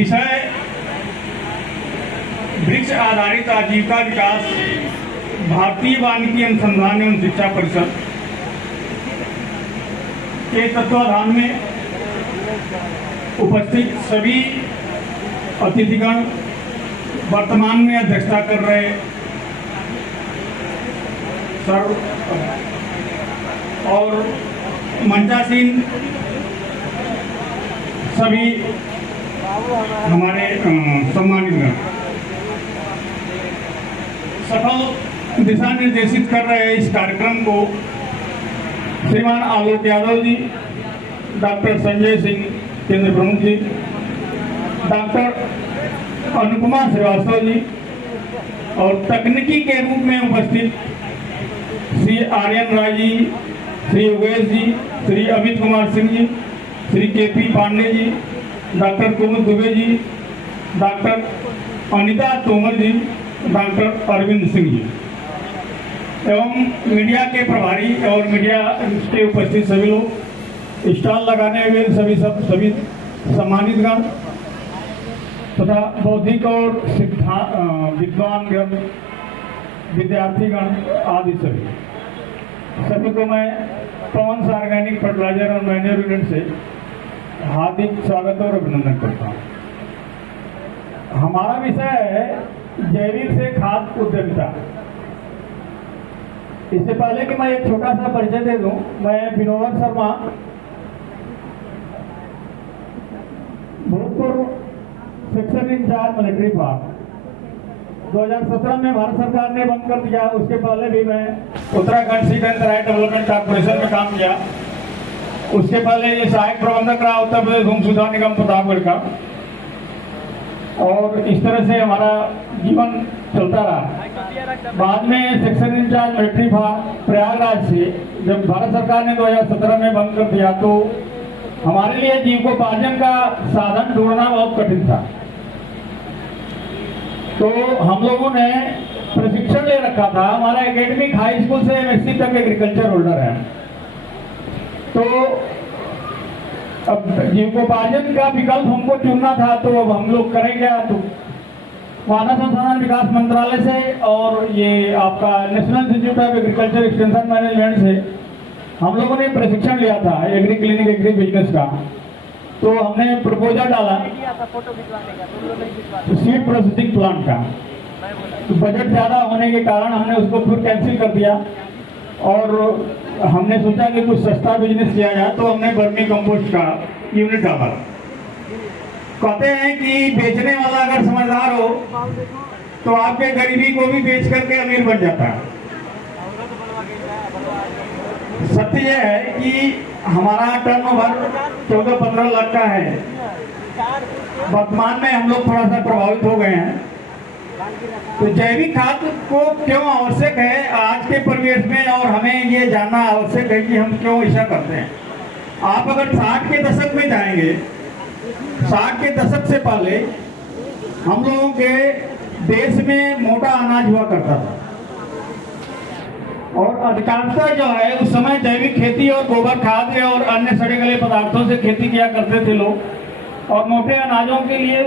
विषय वृक्ष आधारित आजीविका विकास भारतीय वानिकी अनुसंधान एवं शिक्षा परिषद के तत्वाधान में उपस्थित सभी अतिथिगण, वर्तमान में अध्यक्षता कर रहे सर और मंचासीन सभी हमारे सम्मानित सफल दिशा निर्देशित कर रहे इस कार्यक्रम को श्रीमान आलोक यादव जी, डॉक्टर संजय सिंह केंद्र प्रमुख जी, डॉक्टर अनुपमा श्रीवास्तव जी और तकनीकी के रूप में उपस्थित श्री आर्यन राय जी, श्री योगेश जी, श्री अमित कुमार सिंह जी, श्री के.पी. पांडे जी, डॉक्टर कुमुद दुबे जी, डॉक्टर अनिता तोमर जी, डॉक्टर अरविंद सिंह जी एवं मीडिया के प्रभारी और मीडिया के उपस्थित सभी लोग, स्टॉल लगाने हुए सभी सम्मानितगण तथा बौद्धिक और विद्वानगण, विद्यार्थीगण आदि सभी को मैं पवन ऑर्गेनिक फर्टिलाइजर और मैन्योर यूनिट से हार्दिक स्वागत और अभिनंदन करता हूँ। हमारा विषय है जैविक से खाद उद्यमिता। इससे पहले कि मैं एक छोटा सा परिचय दे दूं, मैं विनोद शर्मा, भूतपूर्व सेक्शन इंचार्ज मिलिट्री विभाग, 2017 में भारत सरकार ने बंद कर दिया। उसके पहले भी मैं Uttarakhand seed and right development corporation में काम किया। उसके पहले ये सहायक प्रबंधक रहा उत्तर प्रदेश भूमि सुधार निगम प्रतापगढ़ का, और इस तरह से हमारा जीवन चलता रहा। बाद में सेक्शन इंचार्ज मिलिट्री विभाग प्रयागराज से जब भारत सरकार ने 2017 में बंद कर दिया तो हमारे लिए जीविकोपार्जन का साधन ढूंढना बहुत कठिन था। तो हम लोगों ने प्रशिक्षण ले रखा था। हमारा एकेडमिक हाई स्कूल से एमएससी तक एग्रीकल्चर होल्डर है। तो अब जीविकोपार्जन का विकल्प हमको चुनना था, तो अब हम लोग करेंगे तो मानव संसाधन विकास मंत्रालय से और ये आपका national institute of agriculture extension management से हम लोगों ने प्रशिक्षण लिया था एग्री क्लिनिक एग्री बिजनेस का। तो हमने प्रपोजल डाला सीड प्रोसेसिंग प्लांट का, तो बजट ज़्यादा होने के कारण हमने उसको फिर कैंसिल कर दिया और हमने सोचा कि कुछ सस्ता बिजनेस किया जाए, तो हमने वर्मी कंपोस्ट का यूनिट डाला। कहते हैं कि बेचने वाला अगर समझदार हो तो आपके गरीबी को भी बेच करके अमीर बन जाता है। सत्य यह है कि हमारा टर्नओवर 14-15 लाख का है। वर्तमान में हम लोग थोड़ा सा प्रभावित हो गए हैं। तो जैविक खाद को क्यों आवश्यक है आज के परिवेश में, और हमें ये जानना आवश्यक है कि हम क्यों ऐसा करते हैं। आप अगर 60 के दशक में जाएंगे, 60 के दशक से पहले हम लोगों के देश में मोटा अनाज हुआ करता था और अधिकांशतः जो है उस समय जैविक खेती और गोबर खाद और अन्य सड़े गले पदार्थों से खेती किया करते थे लोग, और मोटे अनाजों के लिए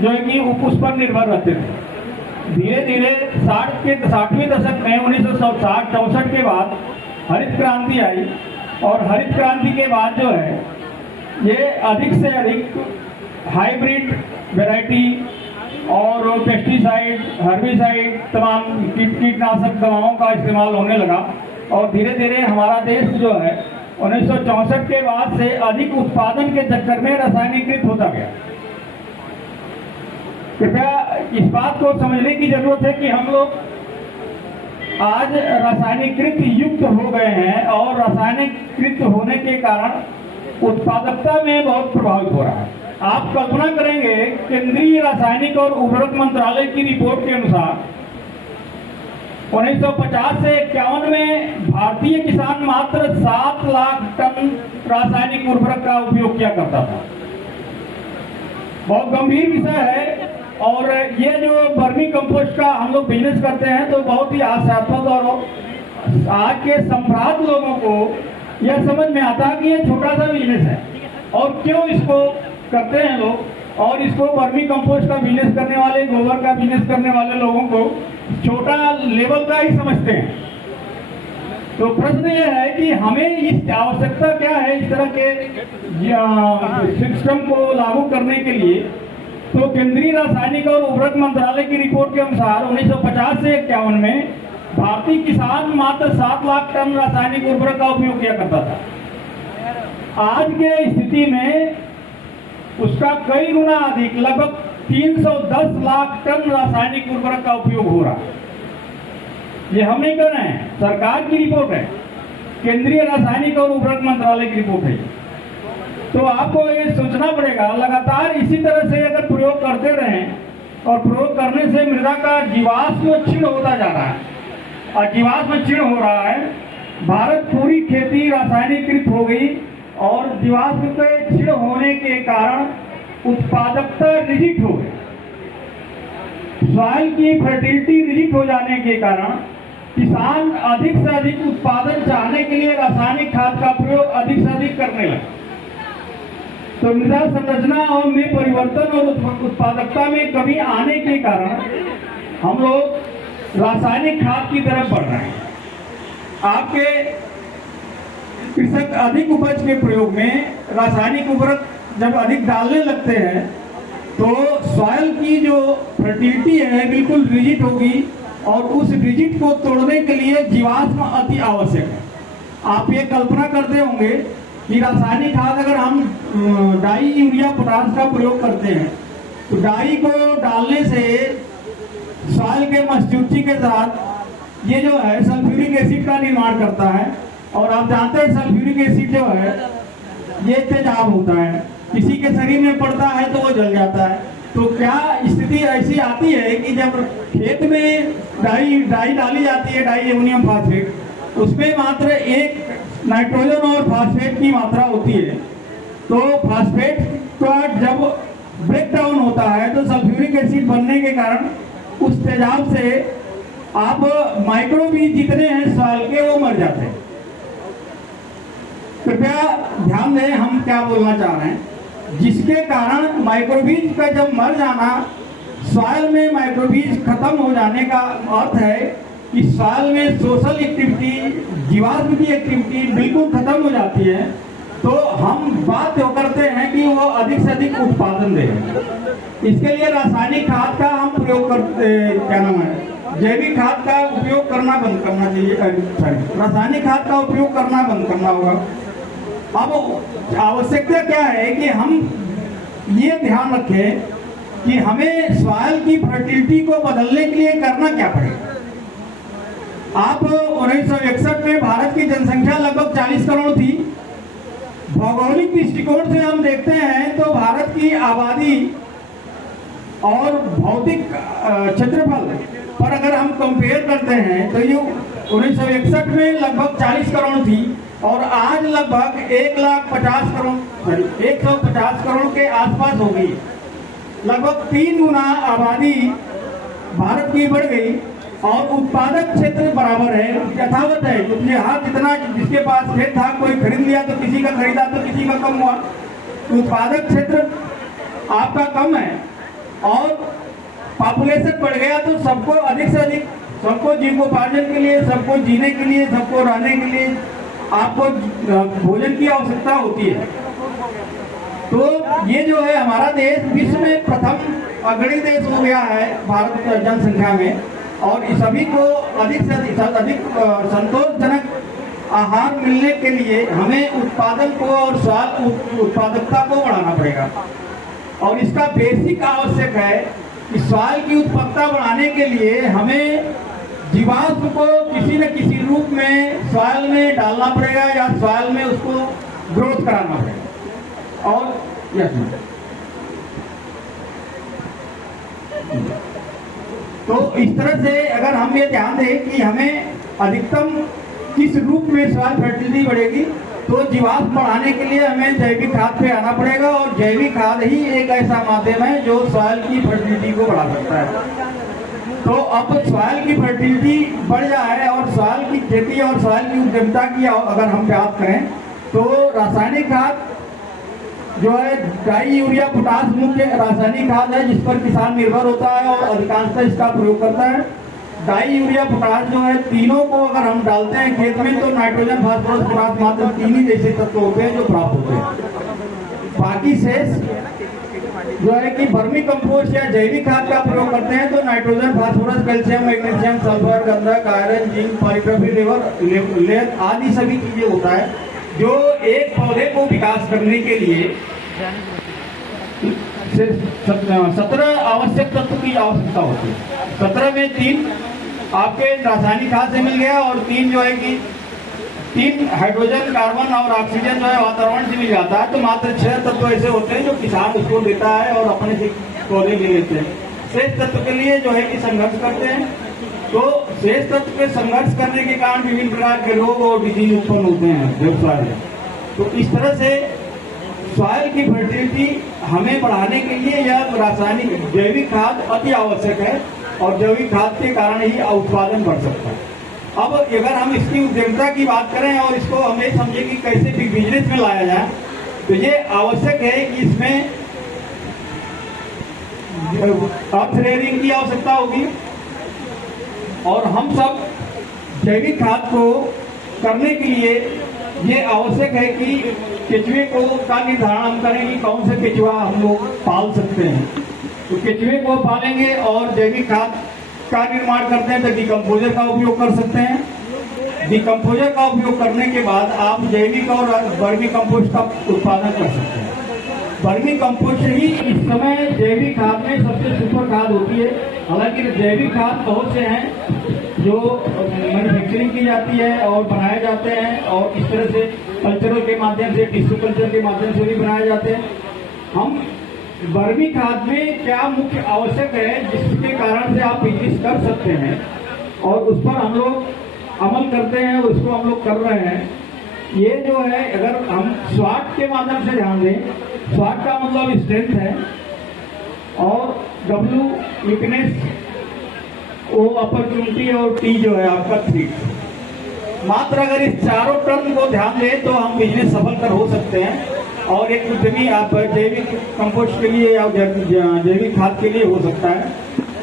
जो है कि उस पर निर्भर रहते थे। धीरे धीरे 60वीं दशक में 1960-64 के बाद हरित क्रांति आई, और हरित क्रांति के बाद जो है ये अधिक से अधिक हाइब्रिड वैरायटी और पेस्टिसाइड, हर्बिसाइड, तमाम कीटनाशक दवाओं का इस्तेमाल होने लगा। और धीरे धीरे हमारा देश जो है 1964 के बाद से अधिक उत्पादन के चक्कर में रासायनिकीकृत होता गया। कृपया इस बात को समझने की जरूरत है कि हम लोग आज रासायनिकीकृत युक्त हो गए हैं, और रासायनिकीकृत होने के कारण उत्पादकता में बहुत प्रभावित हो रहा है। आप कल्पना करेंगे, केंद्रीय रासायनिक और उर्वरक मंत्रालय की रिपोर्ट के अनुसार 1950 से 51 में भारतीय किसान मात्र 7 लाख टन रासायनिक उर्वरक का उपयोग किया करता था। बहुत गंभीर विषय है। और ये जो वर्मी कंपोस्ट का हम लोग बिजनेस करते हैं तो बहुत ही हास्यास्पद, और आज के संभ्रांत लोगों को यह समझ में आता है कि ये छोटा सा बिजनेस है और क्यों इसको करते हैं लोग। और इसको वर्मी कंपोस्ट का बिजनेस करने वाले, गोबर का बिजनेस करने वाले लोगों को छोटा लेवल का ही समझते हैं। तो प्रश्न यह है कि हमें इस आवश्यकता क्या है इस तरह के सिस्टम को लागू करने के लिए। तो केंद्रीय रासायनिक और उर्वरक मंत्रालय की रिपोर्ट के अनुसार 1950 से 51 में भारतीय किसान मात्र 7 लाख टन रासायनिक उर्वरक का उपयोग किया करता था। आज के स्थिति में उसका कई गुना अधिक, लगभग 310 लाख टन रासायनिक उर्वरक का उपयोग हो रहा है। ये हम नहीं कर रहे हैं, सरकार की रिपोर्ट है, केंद्रीय रासायनिक और उर्वरक मंत्रालय की रिपोर्ट है। तो आपको ये सोचना पड़ेगा, लगातार इसी तरह से अगर प्रयोग करते रहें और प्रयोग करने से मृदा का जीवाश्म क्षीण होता जा रहा है और जीवाश्म क्षीण हो रहा है। भारत पूरी खेती रासायनिकीकृत हो गई और जीवाश्म के क्षीण होने के कारण उत्पादकता रिजिट हो गई। सॉइल की फर्टिलिटी रिजिट हो जाने के कारण किसान अधिक से अधिक उत्पादन चाहने के लिए रासायनिक खाद का प्रयोग अधिक से अधिक करने लगे। तो मृदा संरचना और में परिवर्तन और उत्पादकता में कमी आने के कारण हम लोग रासायनिक खाद की तरफ बढ़ रहे हैं। आपके कृषक अधिक उपज के प्रयोग में रासायनिक उर्वरक जब अधिक डालने लगते हैं तो सॉइल की जो फर्टिलिटी है बिल्कुल रिजिट होगी और उस रिजिट को तोड़ने के लिए जीवाश्म अति आवश्यक है। आप ये कल्पना करते होंगे कि रासायनिक खाद अगर हम डाई, यूरिया, पोटाश का प्रयोग करते हैं तो डाई को डालने से सॉइल के मॉइस्चरिटी के साथ ये जो है सल्फ्यूरिक एसिड का निर्माण करता है और आप जानते हैं सल्फ्यूरिक एसिड जो है ये तेजाब होता है, किसी के शरीर में पड़ता है तो वो जल जाता है। तो क्या स्थिति ऐसी आती है कि जब खेत में डाई डाली जाती है, डाई अमोनियम फास्फेट, उसमें मात्र एक नाइट्रोजन और फास्फेट की मात्रा होती है। तो फास्फेट का जब ब्रेक डाउन होता है तो सल्फ्यूरिक एसिड बनने के कारण उस तेजाब से आप माइक्रोबीज जितने हैं सॉइल के वो मर जाते हैं। कृपया ध्यान दें हम क्या बोलना चाह रहे हैं। जिसके कारण माइक्रोबीज का जब मर जाना, सॉइल में माइक्रोबीज खत्म हो जाने का अर्थ है कि सॉइल में सोशल एक्टिविटी, जीवाश्म की एक्टिविटी बिल्कुल खत्म हो जाती है। तो हम बात तो करते हैं कि वो अधिक से अधिक उत्पादन दे। इसके लिए रासायनिक खाद का हम प्रयोग करते, क्या नाम है, जैविक खाद का उपयोग करना बंद करना चाहिए। रासायनिक खाद का उपयोग करना बंद करना होगा। अब आवश्यकता क्या है कि हम ये ध्यान रखें कि हमें सॉइल की फर्टिलिटी को बदलने के लिए करना क्या पड़ेगा। आप 1961 में भारत की जनसंख्या लगभग 40 करोड़ थी। भौगोलिक दृष्टिकोण से हम देखते हैं तो भारत की आबादी और भौतिक क्षेत्रफल पर अगर हम कंपेयर करते हैं तो ये 1961 में लगभग 40 करोड़ थी और आज लगभग 150 करोड़ के आसपास हो गई। लगभग 3 गुना आबादी भारत की बढ़ गई और उत्पादक क्षेत्र बराबर है, यथावत है। क्योंकि यहाँ जितना जिसके पास खेत था कोई खरीद लिया तो किसी का खरीदा तो किसी का कम हुआ। उत्पादक क्षेत्र आपका कम है और पॉपुलेशन बढ़ गया तो सबको अधिक से अधिक, सबको जीवकोपार्जन के लिए, सबको जीने के लिए, सबको रहने के लिए आपको भोजन की आवश्यकता होती है। तो ये जो है हमारा देश विश्व में प्रथम अग्रणी देश हो गया है भारत जनसंख्या में और सभी को अधिक से अधिक संतोषजनक आहार मिलने के लिए हमें उत्पादन को और स्वास्थ्य उत्पादकता को बढ़ाना पड़ेगा। और इसका बेसिक आवश्यक है कि सॉइल की उत्पादकता बढ़ाने के लिए हमें जीवाश्म को किसी न किसी रूप में सॉइल में डालना पड़ेगा या सॉइल में उसको ग्रोथ कराना पड़ेगा। और तो इस तरह से अगर हम ये ध्यान दें कि हमें अधिकतम किस रूप में सॉइल फर्टिलिटी बढ़ेगी तो जीवाश्म बढ़ाने के लिए हमें जैविक खाद पे आना पड़ेगा और जैविक खाद ही एक ऐसा माध्यम है जो सॉइल की फर्टिलिटी को बढ़ा सकता है। तो अब सॉइल की फर्टिलिटी बढ़ जाए और सॉइल की खेती और सॉइल की उद्यमिता की अगर हम बात करें तो रासायनिक खाद जो है डाई यूरिया पोटास मुख्य रासायनिक खाद है जिस पर किसान निर्भर होता है और अधिकांशतः इसका प्रयोग करता है। डाई यूरिया पोटास जो है तीनों को अगर हम डालते हैं खेत में तो नाइट्रोजन फास्फोरस पोटास मात्र तीन ही जैसे तत्व होते हैं जो प्राप्त होते हैं। बाकी शेष जो है कि वर्मी कंपोस्ट या जैविक खाद का प्रयोग करते हैं तो nitrogen phosphorus calcium magnesium sulphur गंधक आयरन जिंक पॉलीट्रॉफी लेद आदि सभी चीजें होता है जो एक पौधे को विकास करने के लिए 17 आवश्यक तत्व की आवश्यकता होती है। 17 में 3 आपके रासायनिक खाद से मिल गया और 3 जो है कि 3 हाइड्रोजन कार्बन और ऑक्सीजन जो है वातावरण से मिल जाता है। तो मात्र 6 तत्व ऐसे होते हैं जो किसान उसको देता है और अपने से पौधे ले लेते हैं। शेष तत्व के लिए जो है कि संघर्ष करते हैं। तो शेष तत्व के संघर्ष करने के कारण विभिन्न प्रकार के रोग और डिजीज उत्पन्न होते हैं व्यवसाय में। तो इस तरह से सॉइल की फर्टिलिटी हमें बढ़ाने के लिए यह रासायनिक जैविक खाद अति आवश्यक है और जैविक खाद के कारण ही उत्पादन बढ़ सकता है। अब अगर हम इसकी उद्यमता की बात करें और इसको हम ये समझे कि कैसे बिजनेस में लाया जाए तो ये आवश्यक है कि इसमें अर्थ रेयरिंग की आवश्यकता होगी और हम सब जैविक खाद को करने के लिए ये आवश्यक है कि केचुए को का निर्धारण हम करें कि कौन से केचुआ हम लोग पाल सकते हैं। तो केचुए को पालेंगे और जैविक खाद का निर्माण करते हैं तो डिकम्पोजर का उपयोग कर सकते हैं। डिकम्पोजर का उपयोग करने के बाद आप जैविक और वर्मी कंपोस्ट का उत्पादन कर सकते हैं। वर्मी कंपोस्ट ही इस समय जैविक खाद में सबसे सुपर खाद होती है। हालांकि जैविक खाद बहुत से हैं जो मैन्युफैक्चरिंग की जाती है और बनाए जाते हैं और इस तरह से कल्चरल के माध्यम से टिश्यू कल्चर के माध्यम से भी बनाए जाते हैं। हम वर्मी खाद में क्या मुख्य आवश्यक है जिसके कारण से आप बिजनेस कर सकते हैं और उस पर हम लोग अमल करते हैं, उसको हम लोग कर रहे हैं। ये जो है अगर हम स्वाट के माध्यम से ध्यान दें, स्वाट का मतलब स्ट्रेंथ है और डब्ल्यू वीकनेस, ओ अपॉर्चुनिटी और टी जो है आपका थ्रेट। मात्र अगर इस चारों टर्म को ध्यान दें तो हम बिजनेस सफल कर हो सकते हैं और एक उद्यमी आप जैविक कंपोस्ट के लिए या जैविक खाद के लिए हो सकता है।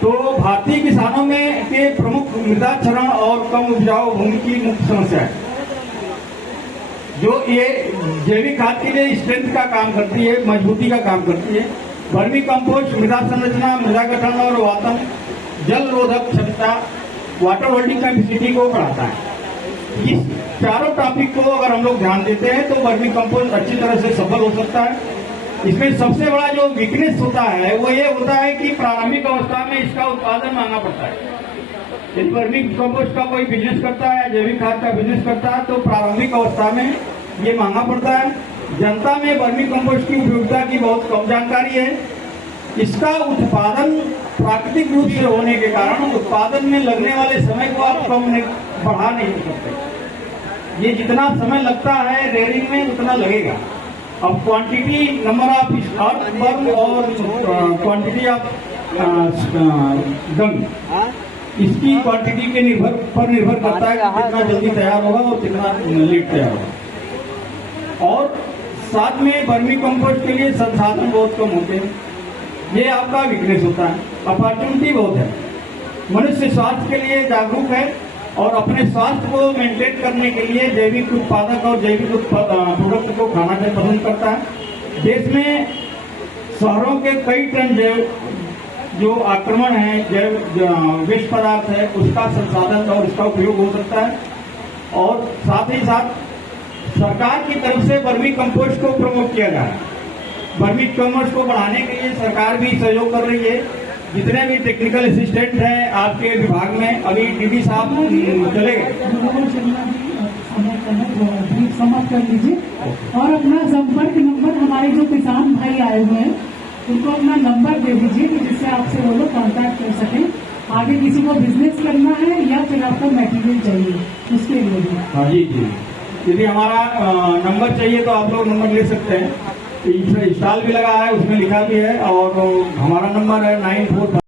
तो भारतीय किसानों में के प्रमुख मृदा क्षरण और कम उपजाऊ भूमि की मुख्य समस्या है जो ये जैविक खाद के लिए स्ट्रेंथ का काम करती है, मजबूती का काम करती है। वर्मी कंपोस्ट मृदा संरचना, मृदा गठन और वातन जल रोधक क्षमता, वाटर होल्डिंग कैपेसिटी को बढ़ाता है। इस चारों टॉपिक को अगर हम लोग ध्यान देते हैं तो वर्मी कंपोस्ट अच्छी तरह से सफल हो सकता है। इसमें सबसे बड़ा जो वीकनेस होता है वो ये होता है कि प्रारंभिक अवस्था में इसका उत्पादन महंगा पड़ता है। यदि वर्मी कंपोस्ट का कोई बिजनेस करता है, जैविक खाद का बिजनेस करता है तो प्रारंभिक अवस्था में ये महंगा पड़ता है। जनता में वर्मी कंपोस्ट की उपयोगिता की बहुत कम जानकारी है। इसका उत्पादन प्राकृतिक रूप से होने के कारण उत्पादन में लगने वाले समय को आप बढ़ा नहीं सकते। ये जितना समय लगता है रेयरिंग में उतना लगेगा। अब क्वांटिटी, नंबर ऑफ अर्थवर्म और क्वांटिटी ऑफ गंग, इसकी क्वांटिटी के निर्भर करता है कि कितना जल्दी तैयार होगा और कितना लेट तैयार होगा। और साथ में वर्मी कंपोस्ट के लिए संसाधन बहुत कम होते हैं। ये आपका वीकनेस होता है। अपॉर्चुनिटी बहुत है। मनुष्य स्वास्थ्य के लिए जागरूक है और अपने स्वास्थ्य को मेंटेन करने के लिए जैविक उत्पादक और जैविक प्रोडक्ट को खाना पसंद करता है। देश में शहरों के कई टन जो आक्रमण है, जैव वेस्ट पदार्थ है, उसका संसाधन और उसका उपयोग हो सकता है। और साथ ही साथ सरकार की तरफ से वर्मी कंपोस्ट को प्रमोट किया जाए। वर्मी कंपोस्ट को बढ़ाने के लिए सरकार भी सहयोग कर रही है। जितने भी टेक्निकल असिस्टेंट हैं आपके विभाग में, अभी डीडी साहब चले गए, समाप्त कर लीजिए और अपना संपर्क नंबर, हमारे जो किसान भाई आए हुए हैं उनको अपना नंबर दे दीजिए जिससे आपसे वो लोग कांटेक्ट कर सकें। आगे किसी को बिजनेस करना है या फिर आपको मटेरियल चाहिए उसके लिए भी। हाँ जी जी, यदि हमारा नंबर चाहिए तो आप लोग नंबर ले सकते हैं। स्टॉल भी लगा है, उसमें लिखा भी है और हमारा नंबर है 94